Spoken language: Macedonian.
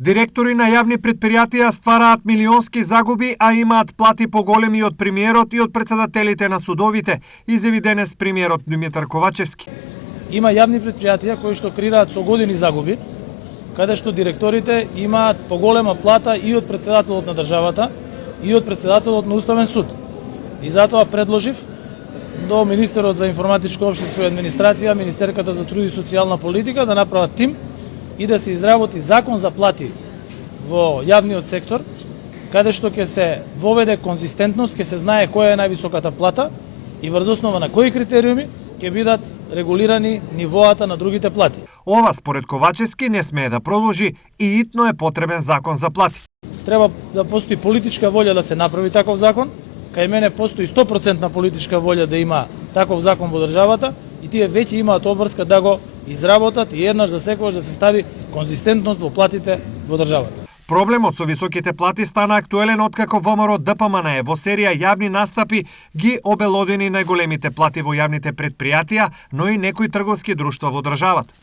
Директори на јавни претпријатија ствараат милионски загуби, а имаат плати поголеми од премиерот и од председателите на судовите, изјави денес премиерот Димитар Ковачевски. Има јавни претпријатија кои што креираат со години загуби, каде што директорите имаат поголема плата и од председателот на државата и од председателот на Уставен суд. И затоа предложив до министерот за информатичко општество и администрација, министерката за труд и социјална политика да направат тим и да се изработи закон за плати во јавниот сектор, каде што ќе се воведе конзистентност, ќе се знае која е највисоката плата и врз основа на кои критериуми ќе бидат регулирани нивоата на другите плати. Ова според Ковачевски не смее да продолжи и итно е потребен закон за плати. Треба да постои политичка волја да се направи таков закон. Кај мене постои 100% политичка волја да има таков закон во државата и тие веќе имаат обврска да го изработат и еднаш за секогаш да се стави конзистентност во платите во државата. Проблемот со високите плати стана актуелен откако ВМРО ДПМН во серија јавни настапи ги обелодени најголемите плати во јавните претпријатија, но и некои трговски друштва во државата.